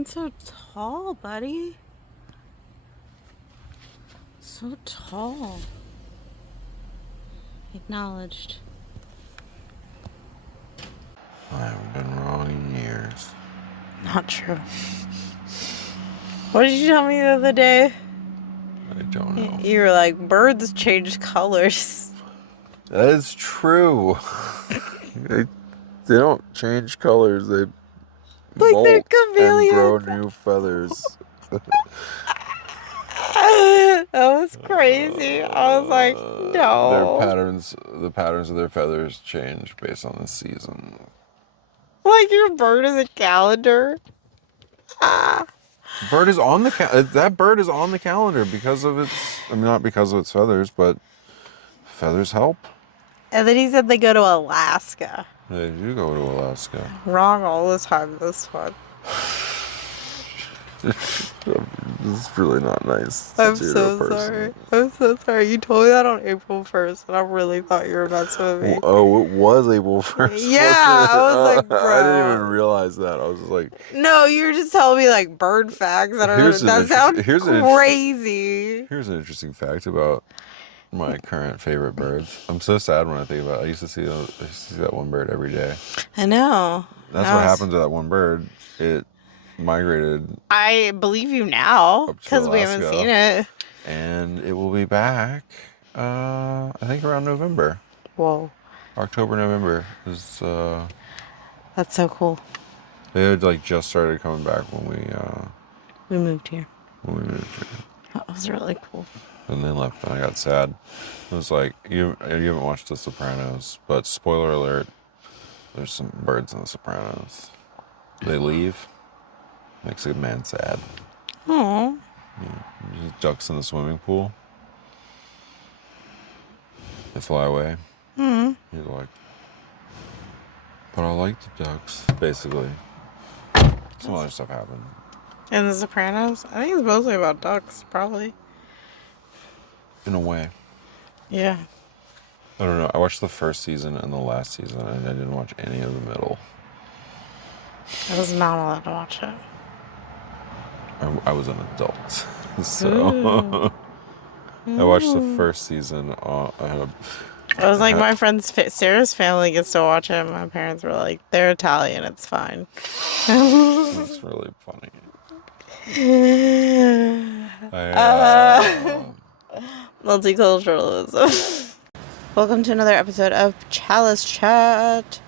It's so tall, buddy. So tall. Acknowledged. I haven't been wrong in years. Not true. What did you tell me the other day? I don't know. You were like, birds change colors. That is true. They don't change colors. They Like they're molt and grow chameleons. new feathers. That was crazy. I was like, no. The patterns of their feathers change based on the season. Like your bird is a calendar. Bird is on that bird is on the calendar because of its. I mean, not because of its feathers, but feathers help. And then he said they go to Alaska. They do go to Alaska. Wrong all the time, this one. This is really not nice. I'm so sorry. I'm so sorry. You told me that on April 1st, and I really thought you were messing with me. Oh, it was April 1st. Yeah, I was like, bro. I didn't even realize that. I was just like... No, you were just telling me, like, bird facts. I don't know. That sounds crazy. Here's an interesting fact about my current favorite birds. I'm so sad when I think about it. I used to see that one bird every day. I know. That's what happened to that one bird. It migrated. I believe you now because we haven't seen it. And it will be back, I think around November. Whoa. October, November is. That's so cool. They had like just started coming back when we moved here. That was really cool. And then left, and I got sad. It was like you haven't watched The Sopranos, but spoiler alert: there's some birds in The Sopranos. They leave. Makes a man sad. Aww. Yeah, ducks in the swimming pool. They fly away. Mm-hmm. He's like, but I like the ducks. Basically, some other stuff happened. In The Sopranos? I think it's mostly about ducks, probably. In a way. Yeah. I don't know. I watched the first season and the last season, and I didn't watch any of the middle. I was not allowed to watch it. I was an adult, so I watched the first season. I was like, my friend Sarah's family gets to watch it. My parents were like, they're Italian, it's fine. It's really funny. Multiculturalism. Welcome to another episode of Chalice Chat.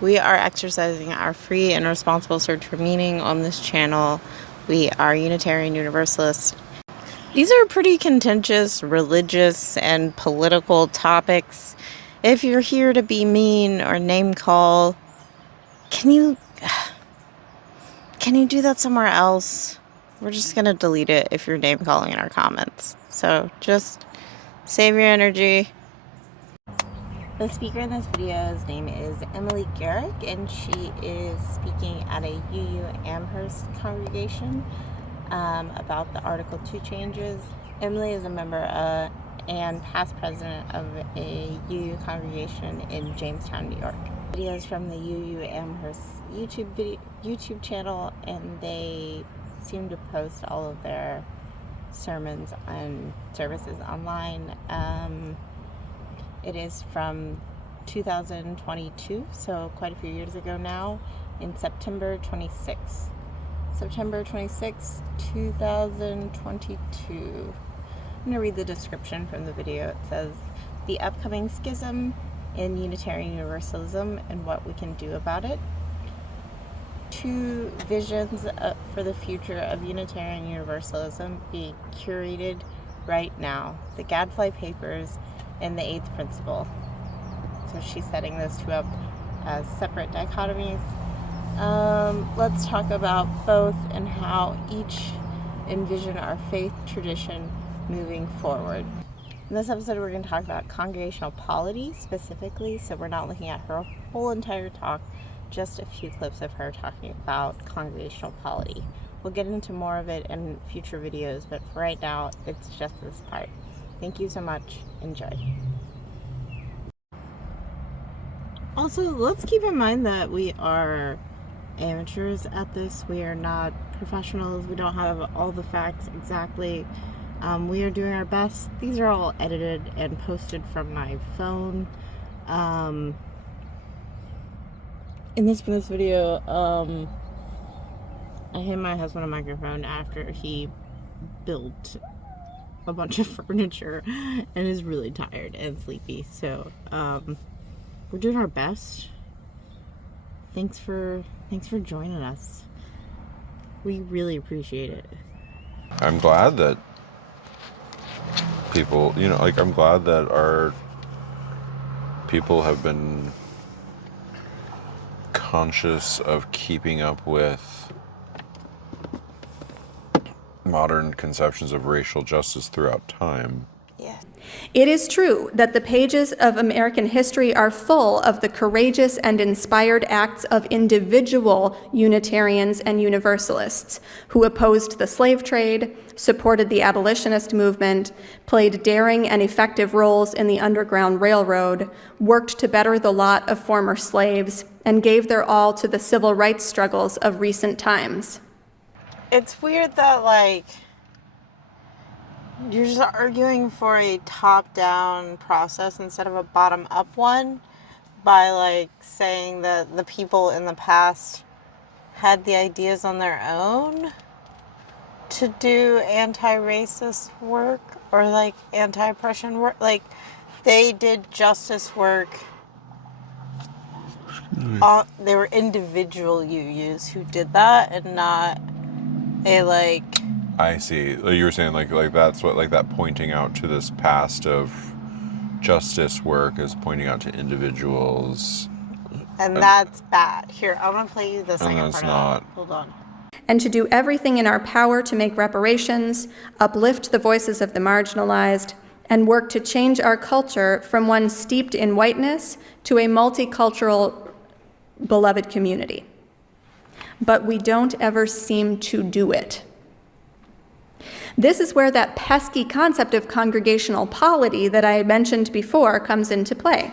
We are exercising our free and responsible search for meaning on this channel. We are Unitarian Universalists. These are pretty contentious religious and political topics. If you're here to be mean or name call, can you do that somewhere else? We're just going to delete it if you're name calling in our comments. So just save your energy. The speaker in this video's name is Emily Garrick, and she is speaking at a UU Amherst congregation about the Article 2 changes. Emily is a member and past president of a UU congregation in Jamestown, New York. Videos from the UU Amherst YouTube channel, and they seem to post all of their sermons and services online. It is from 2022, so quite a few years ago now, in September 26th. September 26th, 2022. I'm going to read the description from the video. It says, the upcoming schism in Unitarian Universalism and what we can do about it. 2 visions for the future of Unitarian Universalism being curated right now. The Gadfly Papers and the 8th Principle. So she's setting those 2 up as separate dichotomies. Let's talk about both and how each envision our faith tradition moving forward. In this episode, we're going to talk about Congregational Polity specifically, so we're not looking at her whole entire talk, just a few clips of her talking about Congregational Polity. We'll get into more of it in future videos, but for right now, it's just this part. Thank you so much. Enjoy. Also, let's keep in mind that we are amateurs at this. We are not professionals. We don't have all the facts exactly. We are doing our best. These are all edited and posted from my phone. In this video, I handed my husband a microphone after he built a bunch of furniture and is really tired and sleepy. So, we're doing our best. Thanks for joining us. We really appreciate it. I'm glad that people, I'm glad that our people have been conscious of keeping up with modern conceptions of racial justice throughout time. Yeah. It is true that the pages of American history are full of the courageous and inspired acts of individual Unitarians and Universalists who opposed the slave trade, supported the abolitionist movement, played daring and effective roles in the Underground Railroad, worked to better the lot of former slaves, and gave their all to the civil rights struggles of recent times. It's weird that, like, you're just arguing for a top-down process instead of a bottom-up one by, like, saying that the people in the past had the ideas on their own to do anti-racist work or, like, anti-oppression work. Like, they did justice work. They were individual UUs who did that and not a, like... I see. You were saying like that's what, like, that pointing out to this past of justice work is pointing out to individuals. And that's bad. Here, I'm going to play you the second that's part not. of that. Hold on. And to do everything in our power to make reparations, uplift the voices of the marginalized, and work to change our culture from one steeped in whiteness to a multicultural, beloved community. But we don't ever seem to do it. This is where that pesky concept of congregational polity that I mentioned before comes into play.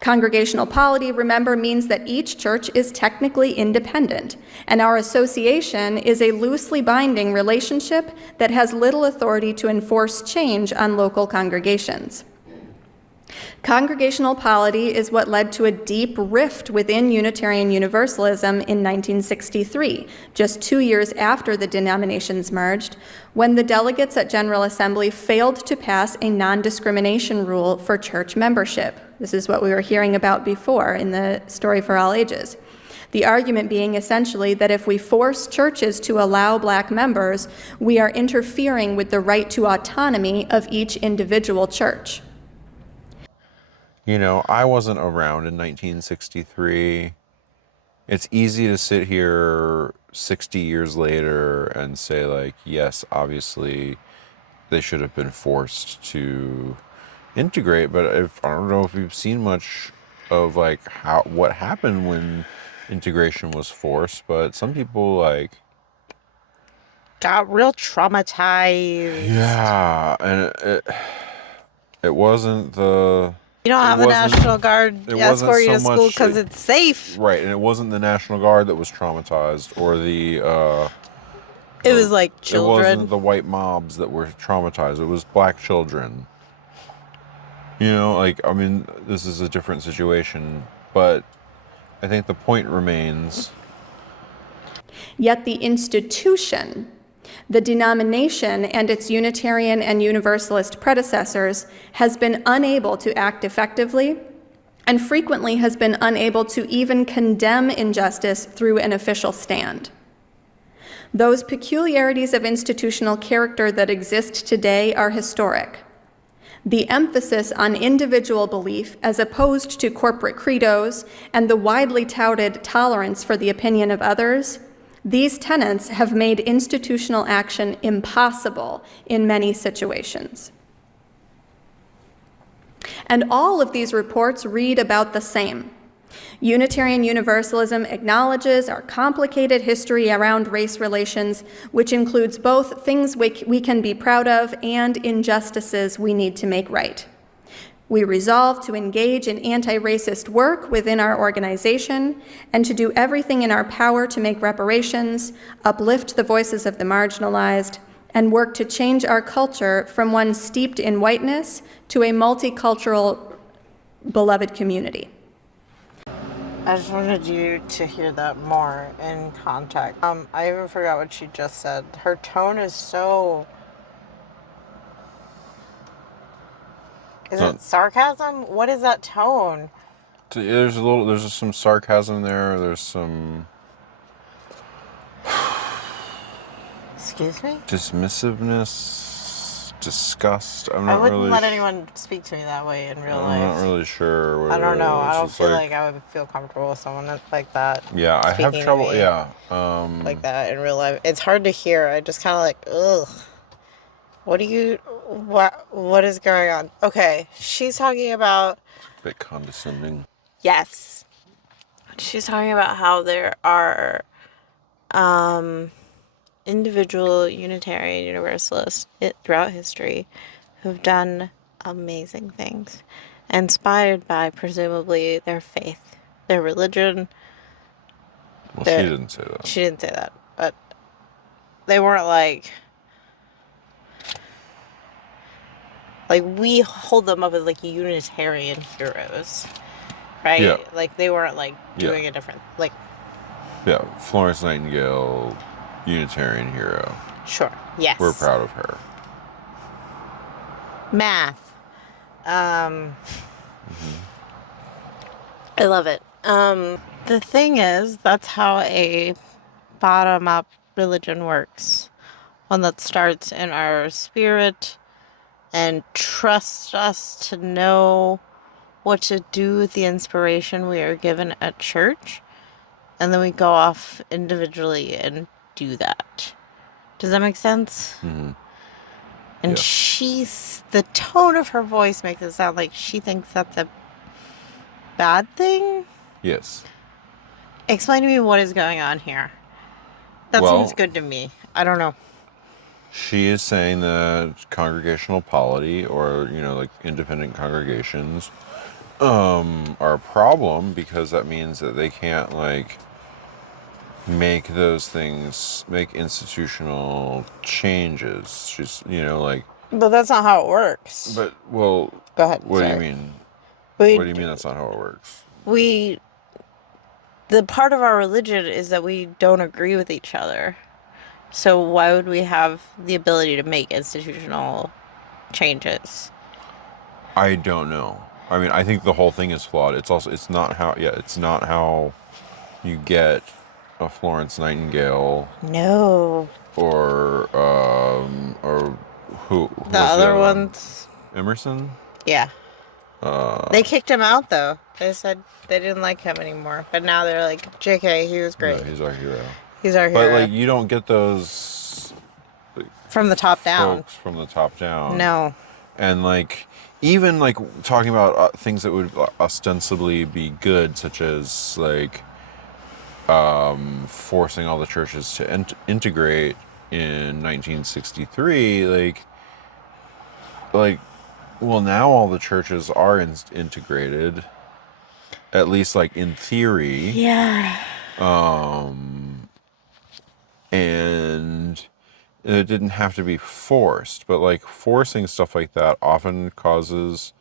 Congregational polity, remember, means that each church is technically independent, and our association is a loosely binding relationship that has little authority to enforce change on local congregations. Congregational polity is what led to a deep rift within Unitarian Universalism in 1963, just 2 years after the denominations merged, when the delegates at General Assembly failed to pass a non-discrimination rule for church membership. This is what we were hearing about before in the Story for All Ages. The argument being essentially that if we force churches to allow black members, we are interfering with the right to autonomy of each individual church. I wasn't around in 1963. It's easy to sit here 60 years later and say, like, yes, obviously they should have been forced to integrate, but I don't know if we've seen much of, like, what happened when integration was forced, but some people, like, Got real traumatized. yeah, and it wasn't the... You don't have a National Guard escort you to school because it's safe. Right, and it wasn't the National Guard that was traumatized, or it was like children. It wasn't the white mobs that were traumatized. It was black children. This is a different situation, but I think the point remains. Yet the institution, the denomination and its Unitarian and Universalist predecessors, has been unable to act effectively and frequently has been unable to even condemn injustice through an official stand. Those peculiarities of institutional character that exist today are historic. The emphasis on individual belief as opposed to corporate credos and the widely touted tolerance for the opinion of others, these tenets have made institutional action impossible in many situations. And all of these reports read about the same. Unitarian Universalism acknowledges our complicated history around race relations, which includes both things we can be proud of and injustices we need to make right. We resolve to engage in anti-racist work within our organization and to do everything in our power to make reparations, uplift the voices of the marginalized, and work to change our culture from one steeped in whiteness to a multicultural, beloved community. I just wanted you to hear that more in context. I even forgot what she just said. Her tone is so... Is it sarcasm? What is that tone? There's some sarcasm there. There's some Excuse me? dismissiveness, disgust. I wouldn't let anyone speak to me that way in real life. I'm not really sure. I don't know. I don't feel like I would feel comfortable with someone like that. Yeah, I have trouble. Yeah. Like that in real life. It's hard to hear. I just kind of like, ugh. What is going on? Okay, she's talking about... A bit condescending. Yes. She's talking about how there are individual Unitarian Universalists throughout history who've done amazing things, inspired by presumably their faith, their religion. Well, she didn't say that. She didn't say that, but they weren't like we hold them up as like Unitarian heroes, right? Yeah. Like they weren't like doing a different like. Yeah, Florence Nightingale, Unitarian hero. Sure. Yes. We're proud of her. Math. I love it. The thing is, that's how a bottom-up religion works. One that starts in our spirit and trusts us to know what to do with the inspiration we are given at church. And then we go off individually and do that. Does that make sense? Mm-hmm. And the tone of her voice makes it sound like she thinks that's a bad thing? Yes. Explain to me what is going on here. That seems good to me. I don't know. She is saying that congregational polity, or, like independent congregations, are a problem because that means that they can't, like, make those things, make institutional changes. She's, like... But that's not how it works. But, well... Go ahead. What do you mean? What do you mean that's not how it works? The part of our religion is that we don't agree with each other. So why would we have the ability to make institutional changes? I don't know. I mean, I think the whole thing is flawed. It's not how you get a Florence Nightingale. No. Or who the other ones? Emerson? Yeah. They kicked him out, though. They said they didn't like him anymore. But now they're like, JK, he was great. Yeah, he's our hero. He's our hero. But, like, you don't get those... From the top down. Folks from the top down. No. And, like, even, like, talking about things that would ostensibly be good, such as, like, forcing all the churches to integrate in 1963, well, now all the churches are integrated, at least, like, in theory. Yeah. And it didn't have to be forced, but, like, forcing stuff like that often causes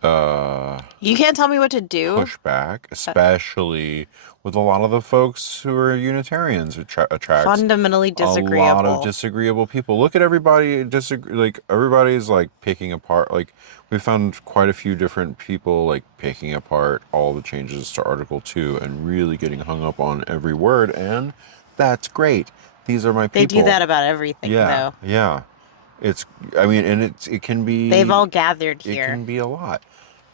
you can't tell me what to do. Pushback, especially with a lot of the folks who are Unitarians, who attracts fundamentally disagreeable. A lot of disagreeable people. Look at everybody everybody's like picking apart. Like, we found quite a few different people like picking apart all the changes to Article 2 and really getting hung up on every word, and that's great. These are my people. They do that about everything, though. Yeah. It can be... They've all gathered here. It can be a lot.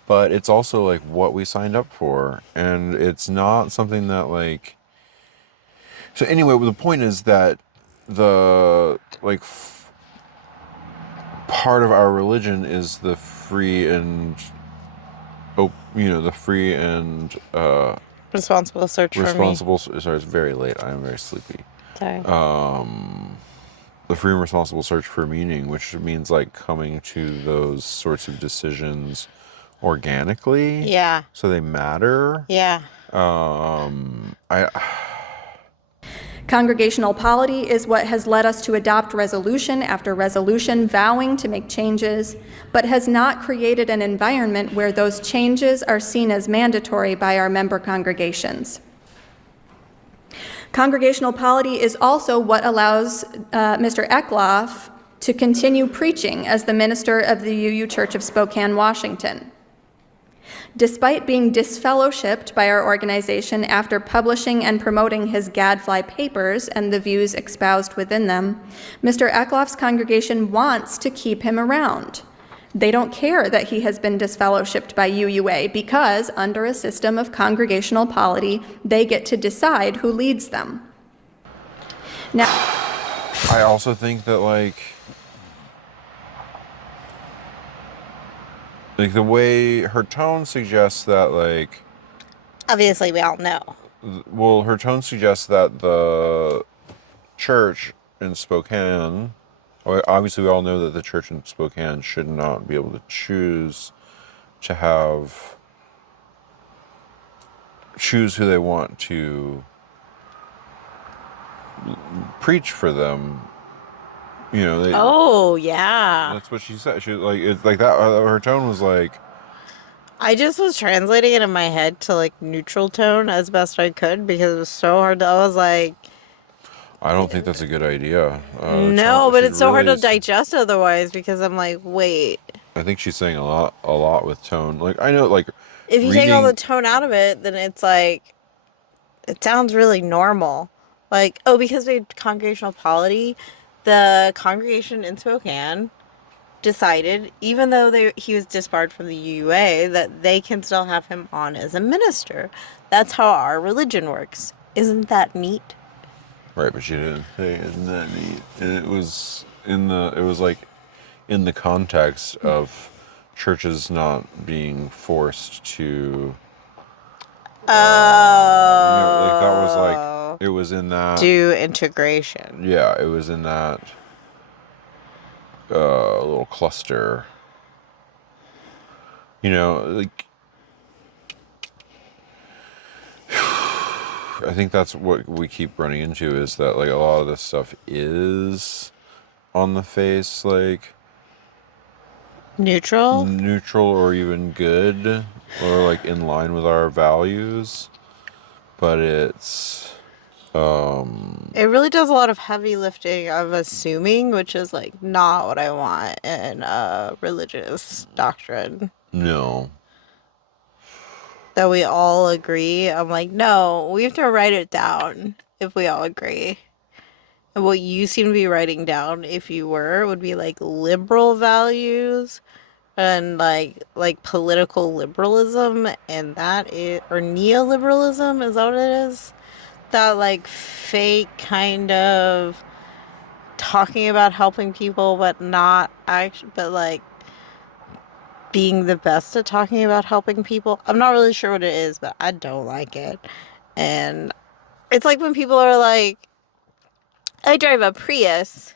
But it's also, like, what we signed up for. And it's not something that, like... So anyway, the point is that the, like, part of our religion is the free and... the free and... responsible search for me. Sorry, it's very late. I am very sleepy. Sorry. the free and responsible search for meaning, which means like coming to those sorts of decisions organically. Yeah. So they matter. Yeah. I Congregational polity is what has led us to adopt resolution after resolution vowing to make changes, but has not created an environment where those changes are seen as mandatory by our member congregations. Congregational polity is also what allows Mr. Eckloff to continue preaching as the minister of the UU Church of Spokane, Washington. Despite being disfellowshipped by our organization after publishing and promoting his Gadfly Papers and the views espoused within them, Mr. Eckloff's congregation wants to keep him around. They don't care that he has been disfellowshipped by UUA because, under a system of congregational polity, they get to decide who leads them. Now, I also think that like the way her tone suggests that like Obviously, we all know. well, her tone suggests that the church in Spokane, obviously we all know that the church in Spokane should not be able to choose who they want to preach for them. You know, Oh, yeah. that's what she said. She like it's like that. Her tone was like, I just was translating it in my head to like neutral tone as best I could because it was so hard. I was like, I don't think that's a good idea. no, but it's so hard to digest otherwise because I'm like, wait. I think she's saying a lot with tone. Like I know, like If you take all the tone out of it, then it's like, it sounds really normal. Like, oh, because we had congregational polity, the congregation in Spokane decided, even though he was disbarred from the UUA, that they can still have him on as a minister. That's how our religion works. Isn't that neat? Right, but she didn't say, "Isn't that neat?" And it was like in the context of churches not being forced to. Like that was like it was in that do integration. Yeah, it was in that little cluster. You know, like I think that's what we keep running into is that like a lot of this stuff is on the face like neutral or even good or like in line with our values, but it's it really does a lot of heavy lifting of assuming, which is like not what I want in religious doctrine. No. That we all agree. I'm like, no, we have to write it down if we all agree. And what you seem to be writing down, if you were, would be like liberal values and like political liberalism, and that is, or neoliberalism, is that what it is? That like fake kind of talking about helping people, but not actually, but like being the best at talking about helping people. I'm not really sure what it is, but I don't like it. And it's like when people are like, I drive a Prius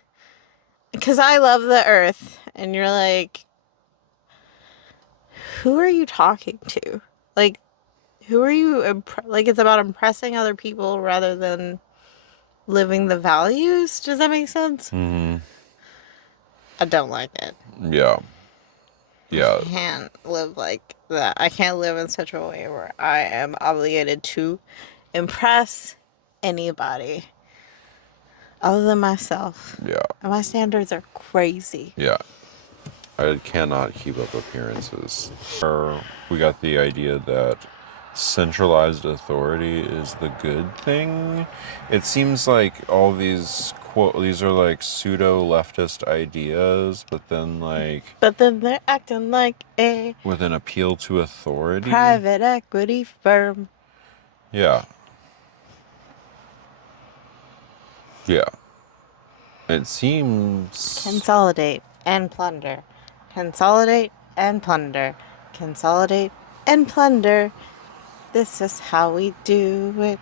because I love the earth. And you're like, who are you talking to? Like, who are you? Like, it's about impressing other people rather than living the values. Does that make sense? Mm-hmm. I don't like it. Yeah. I can't live like that. I can't live in such a way where I am obligated to impress anybody other than myself. Yeah. And my standards are crazy. Yeah. I cannot keep up appearances. We got the idea that centralized authority is the good thing. It seems like all these these are like pseudo leftist ideas, but then they're acting like a with an appeal to authority. Private equity firm. Yeah. Yeah. It seems Consolidate and plunder. Consolidate and plunder. Consolidate and plunder. This is how we do it.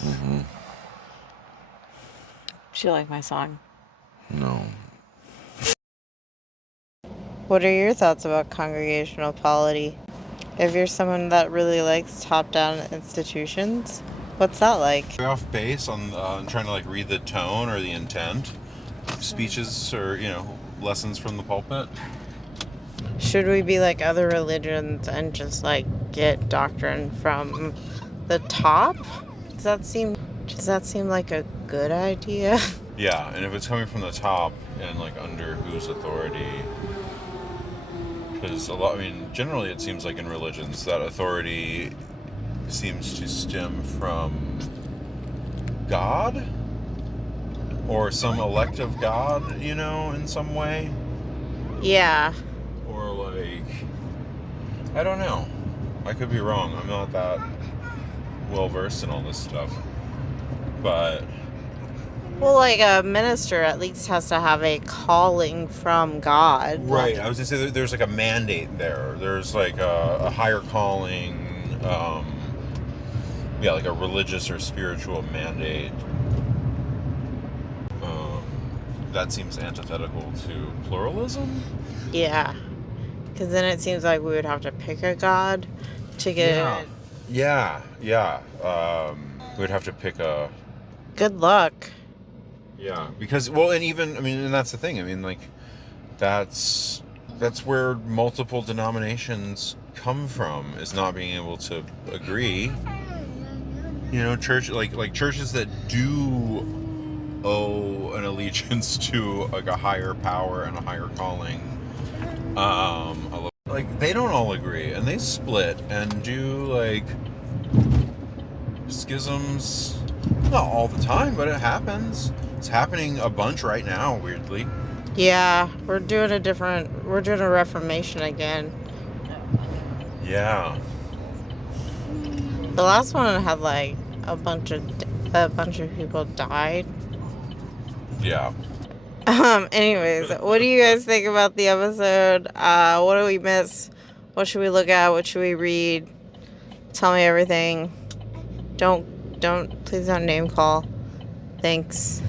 Mm-hmm. Do you like my song? No. What are your thoughts about congregational polity? If you're someone that really likes top-down institutions, what's that like? Way off base on trying to like read the tone or the intent of speeches or lessons from the pulpit. Should we be like other religions and just like get doctrine from the top? Does that seem like a good idea? Yeah, and if it's coming from the top and like under whose authority? Because generally it seems like in religions that authority seems to stem from God or some elective God, in some way. Yeah. Or like, I don't know. I could be wrong. I'm not that well versed in all this stuff. But Well, like a minister at least has to have a calling from God. right, I was gonna say there's like a mandate there. There's like a higher calling, like a religious or spiritual mandate. That seems antithetical to pluralism. Yeah. Because then it seems like we would have to pick a God to get it. Yeah. We'd have to pick a... Good luck. Yeah, because, and that's the thing. Like, that's where multiple denominations come from, is not being able to agree. Church, like churches that do owe an allegiance to like a higher power and a higher calling, like they don't all agree and they split and do like schisms. Not all the time, but it happens. It's happening a bunch right now, weirdly. Yeah, we're doing a reformation again. Yeah. The last one had like a bunch of people died. Yeah. Anyways, what do you guys think about the episode? What do we miss? What should we look at? What should we read? Tell me everything. Please don't name call. Thanks.